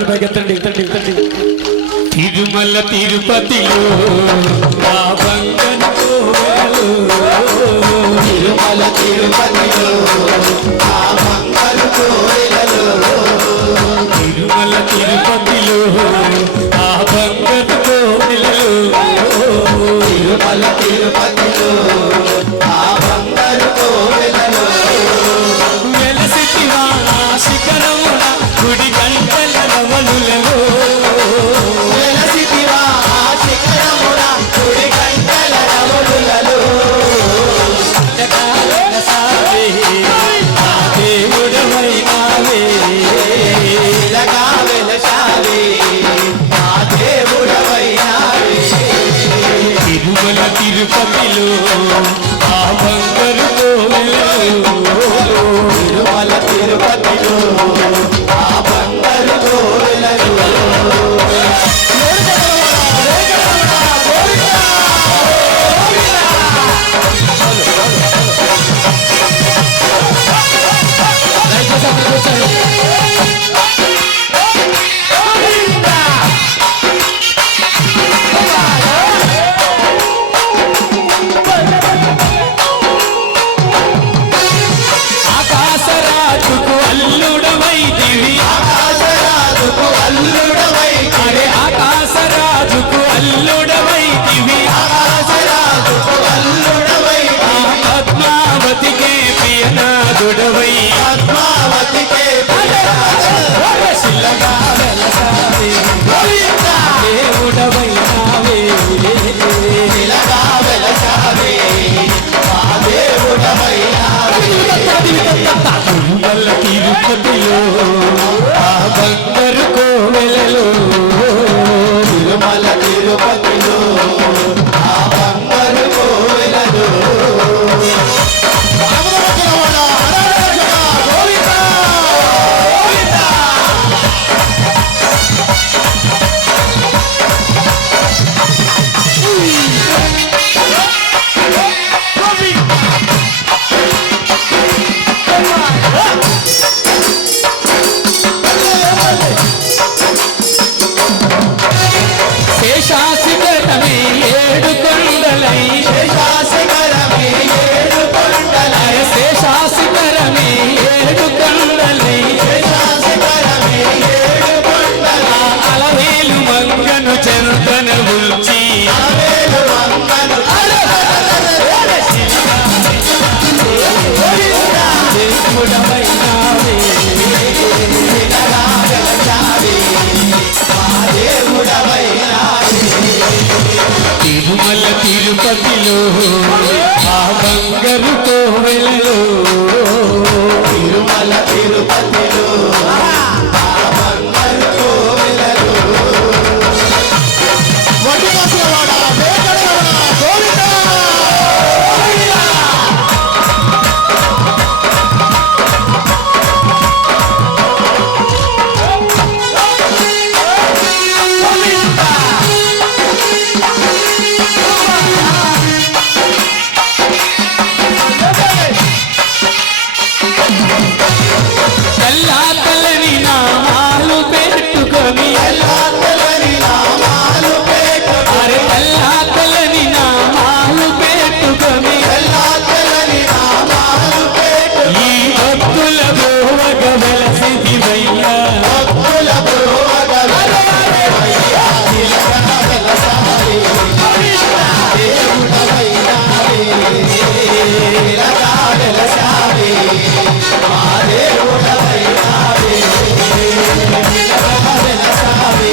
చేతులు పైకెత్తండి. తిరుమల తిరుపతిలో ఆ బంగారు కోవెలలో, తిరుమల తిరుపతిలో ఆ బంగారు కోవెలలో, తిరుమల తిరుపతిలో ఆ బంగారు కోవెలలో, తిరుమల తిరుపతిలో ఆ బంగారు కోవెలలో, వెలసితివా ఆ శిఖరమున గుడి గంటల రవలులలో, వెలసితివా ఆ శిఖరమున గుడి గంటల రవలులలో, వెలసావే ఆ దేవుడవైనావే, ఇలాగా వెలసావే ఆ దేవుడవైనావే, తిరుమల తిరుపతిలో ఆ బంగారు కోవెలలో, తిరుమల తిరుపతిలో ఆ బంగారు కోవెలలో. ఆకాశరాజుకు అల్లుడవైతివి, ఆకాశరాజుకు అల్లుడవైతివి, అరే ఆకాశరాజుకు అల్లుడవైతివి, ఆకాశరాజుకు అల్లుడవైతివి, ఆ పద్మావతికే ప్రియనాథుడవై, పద్మావతికే శిలగా వెలసావే దేవుడవైనావే, ఇలాగా వెలసావే ఆ దేవుడవైనావే, తిరుమల తిరుపతిలో ఆ బంగారు కోవెలలో, తిరుమల తిరుపతిలో ఆ బంగారు కోవెలలో. శేషాశిఖరమే ఏడు కొండలై, శేషాశిఖరమే ఏడు కొండలై, శేషాశిఖరమే ఏడు కొండలై, శేషాశిఖరమే ఏడు కొండలై, అలవేలు మంగను చెంతన ఉంచి, అలవేలు మంగను దేవుడవైనావే, ఇలాగా వెలసావే ఆ దేవుడవైనావే, తిరుమల తిరుపతిలో ఆ బంగారు కోవెలలో, తిరుమల తిరుపతిలో ఆ బంగారు కోవెలలో. వడ్డికాసులవాడ వేంకటరమణ గోవిందా. తెల్లా తెల్లని నామాలు పెట్టుకొని, తెల్లని నామాలు పెట్టుకొని, అరే తెల్లా తెల్లని నామాలు పెట్టుకొని, తెల్లని నామాలు పెట్టుకొని, ఈ భక్తుల గోవగ వెలసిదివయ్యా, భక్తుల బ్రోవగ వెలసావయ్యా, ఇలాగా వెలసావే దేవుడవైనావే, ఇలాగా వెలసావే మా దేవుడవైనావే, ఇలాగా వెలసావే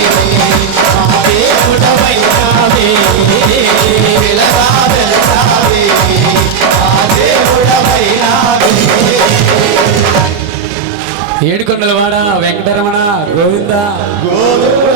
మా దేవుడవైనావే, ఇలాగా వెలసావే మా దేవుడవైనావే. ఏడుకొండలవాడ వెంకటరమణ గోవిందా. గోవింద